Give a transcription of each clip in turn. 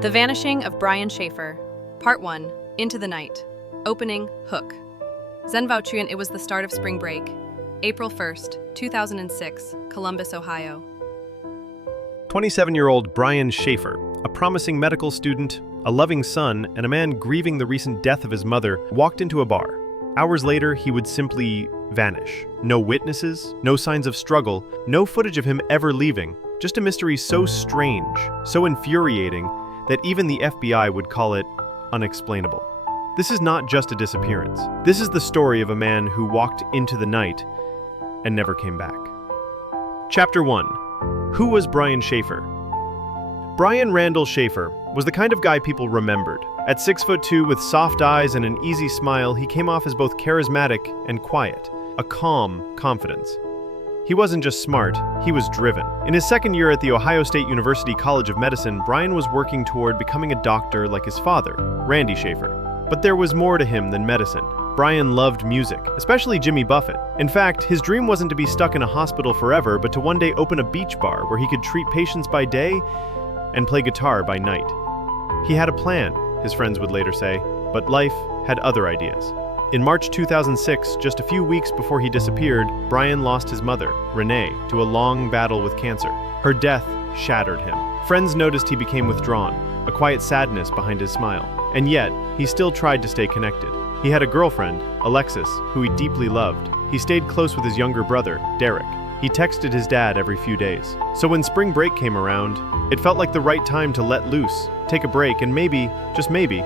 The Vanishing of Brian Shaffer, Part 1, Into the Night. Opening, Hook. Zenvoutrian, it was the start of spring break. April 1st, 2006, Columbus, Ohio. 27-year-old Brian Shaffer, a promising medical student, a loving son, and a man grieving the recent death of his mother, walked into a bar. Hours later, he would simply vanish. No witnesses, no signs of struggle, no footage of him ever leaving. Just a mystery so strange, so infuriating, that even the FBI would call it unexplainable. This is not just a disappearance. This is the story of a man who walked into the night and never came back. Chapter 1. Who was Brian Shaffer? Brian Randall Shaffer was the kind of guy people remembered. At 6'2" with soft eyes and an easy smile, he came off as both charismatic and quiet, a calm confidence. He wasn't just smart, he was driven. In his second year at the Ohio State University College of Medicine, Brian was working toward becoming a doctor like his father, Randy Shaffer. But there was more to him than medicine. Brian loved music, especially Jimmy Buffett. In fact, his dream wasn't to be stuck in a hospital forever, but to one day open a beach bar where he could treat patients by day and play guitar by night. He had a plan, his friends would later say, but life had other ideas. In March 2006, just a few weeks before he disappeared, Brian lost his mother, Renee, to a long battle with cancer. Her death shattered him. Friends noticed he became withdrawn, a quiet sadness behind his smile. And yet, he still tried to stay connected. He had a girlfriend, Alexis, who he deeply loved. He stayed close with his younger brother, Derek. He texted his dad every few days. So when spring break came around, it felt like the right time to let loose, take a break, and maybe, just maybe,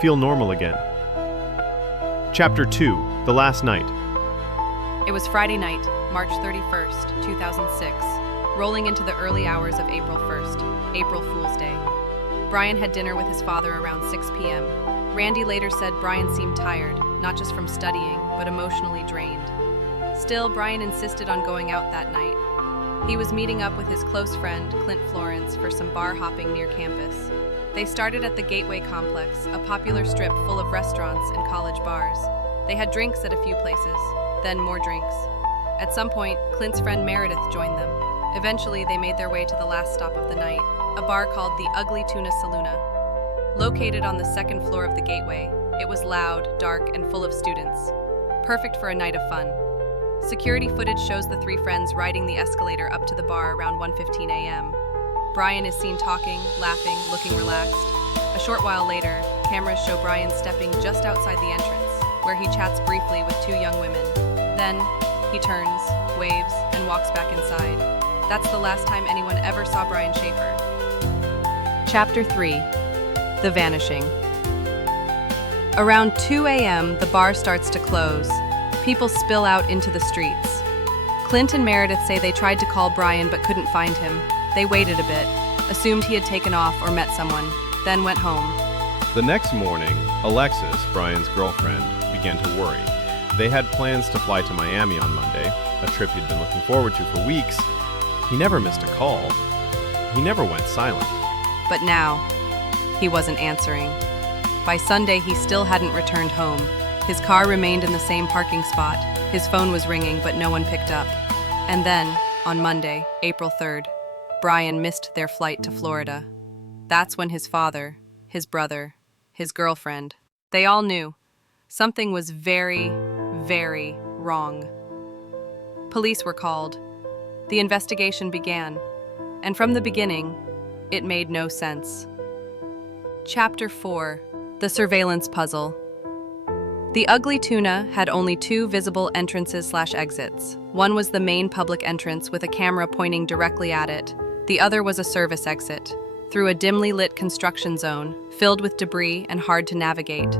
feel normal again. Chapter 2. The Last Night. It was Friday night, March 31st, 2006, rolling into the early hours of April 1st, April Fool's Day. Brian had dinner with his father around 6 p.m. Randy later said Brian seemed tired, not just from studying, but emotionally drained. Still, Brian insisted on going out that night. He was meeting up with his close friend, Clint Florence, for some bar hopping near campus. They started at the Gateway Complex, a popular strip full of restaurants and college bars. They had drinks at a few places, then more drinks. At some point, Clint's friend Meredith joined them. Eventually, they made their way to the last stop of the night, a bar called the Ugly Tuna Saloona. Located on the second floor of the Gateway, it was loud, dark, and full of students. Perfect for a night of fun. Security footage shows the three friends riding the escalator up to the bar around 1:15 a.m. Brian is seen talking, laughing, looking relaxed. A short while later, cameras show Brian stepping just outside the entrance, where he chats briefly with two young women. Then, he turns, waves, and walks back inside. That's the last time anyone ever saw Brian Shaffer. Chapter 3. The Vanishing. Around 2 a.m., the bar starts to close. People spill out into the streets. Clint and Meredith say they tried to call Brian but couldn't find him. They waited a bit, assumed he had taken off or met someone, then went home. The next morning, Alexis, Brian's girlfriend, began to worry. They had plans to fly to Miami on Monday, a trip he'd been looking forward to for weeks. He never missed a call. He never went silent. But now, he wasn't answering. By Sunday, he still hadn't returned home. His car remained in the same parking spot. His phone was ringing, but no one picked up. And then, on Monday, April 3rd, Brian missed their flight to Florida. That's when his father, his brother, his girlfriend, they all knew something was very, very wrong. Police were called. The investigation began, and from the beginning, it made no sense. Chapter 4. The Surveillance Puzzle. The Ugly Tuna had only two visible entrances/exits. One was the main public entrance with a camera pointing directly at it. The other was a service exit, through a dimly lit construction zone, filled with debris and hard to navigate.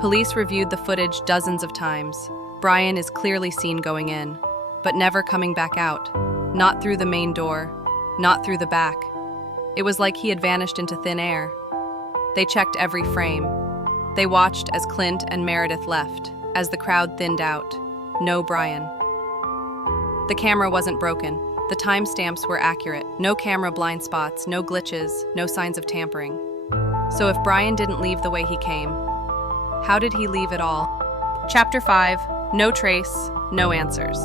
Police reviewed the footage dozens of times. Brian is clearly seen going in, but never coming back out. Not through the main door, not through the back. It was like he had vanished into thin air. They checked every frame. They watched as Clint and Meredith left, as the crowd thinned out. No Brian. The camera wasn't broken. The timestamps were accurate. No camera blind spots, no glitches, no signs of tampering. So if Brian didn't leave the way he came, how did he leave at all? Chapter 5. No trace, no answers.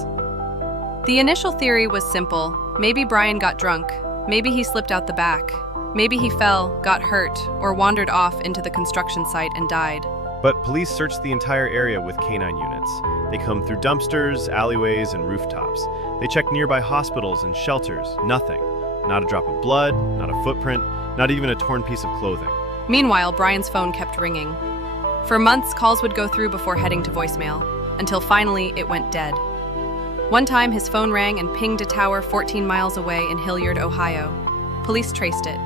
The initial theory was simple. Maybe Brian got drunk. Maybe he slipped out the back. Maybe he fell, got hurt, or wandered off into the construction site and died. But police searched the entire area with canine units. They combed through dumpsters, alleyways, and rooftops. They checked nearby hospitals and shelters. Nothing. Not a drop of blood, not a footprint, not even a torn piece of clothing. Meanwhile, Brian's phone kept ringing. For months, calls would go through before heading to voicemail, until finally it went dead. One time, his phone rang and pinged a tower 14 miles away in Hilliard, Ohio. Police traced it,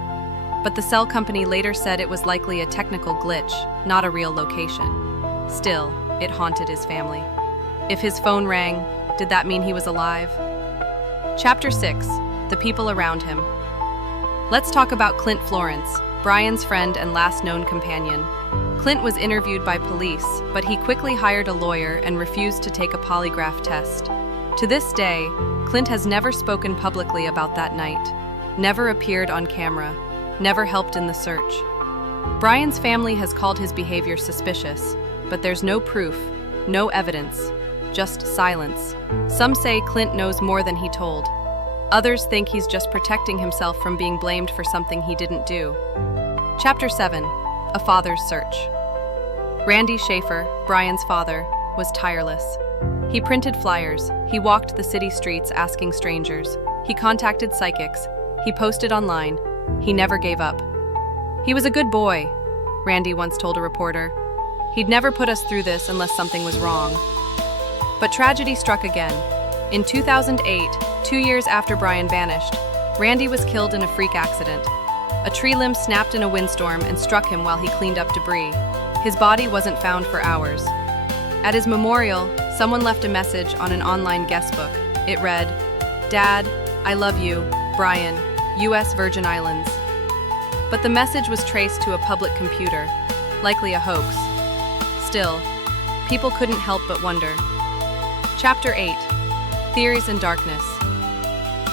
but the cell company later said it was likely a technical glitch, not a real location. Still, it haunted his family. If his phone rang, did that mean he was alive? Chapter 6. The people around him. Let's talk about Clint Florence, Brian's friend and last known companion. Clint was interviewed by police, but he quickly hired a lawyer and refused to take a polygraph test. To this day, Clint has never spoken publicly about that night, never appeared on camera, never helped in the search. Brian's family has called his behavior suspicious, but there's no proof, no evidence, just silence. Some say Clint knows more than he told. Others think he's just protecting himself from being blamed for something he didn't do. Chapter 7. A Father's Search. Randy Shaffer, Brian's father, was tireless. He printed flyers, he walked the city streets asking strangers, he contacted psychics, he posted online, he never gave up. He was a good boy, Randy once told a reporter. He'd never put us through this unless something was wrong. But tragedy struck again. In 2008, 2 years after Brian vanished, Randy was killed in a freak accident. A tree limb snapped in a windstorm and struck him while he cleaned up debris. His body wasn't found for hours. At his memorial, someone left a message on an online guestbook. It read, "Dad, I love you, Brian, U.S. Virgin Islands." But the message was traced to a public computer, likely a hoax. Still, people couldn't help but wonder. Chapter 8. Theories in Darkness.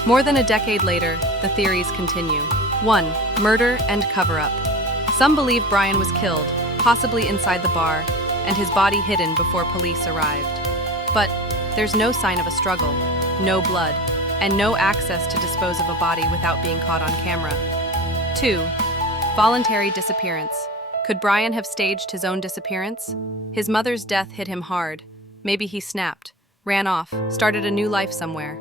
More than a decade later, the theories continue. 1. Murder and cover-up. Some believe Brian was killed, possibly inside the bar, and his body hidden before police arrived. But there's no sign of a struggle, no blood, and no access to dispose of a body without being caught on camera. 2. Voluntary disappearance. Could Brian have staged his own disappearance? His mother's death hit him hard. Maybe he snapped, ran off, started a new life somewhere.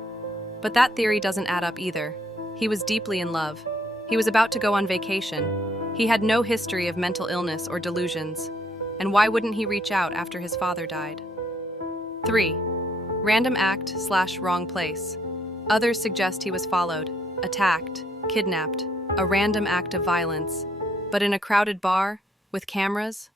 But that theory doesn't add up either. He was deeply in love. He was about to go on vacation. He had no history of mental illness or delusions. And why wouldn't he reach out after his father died? 3. Random act/wrong place. Others suggest he was followed, attacked, kidnapped, a random act of violence. But in a crowded bar, with cameras,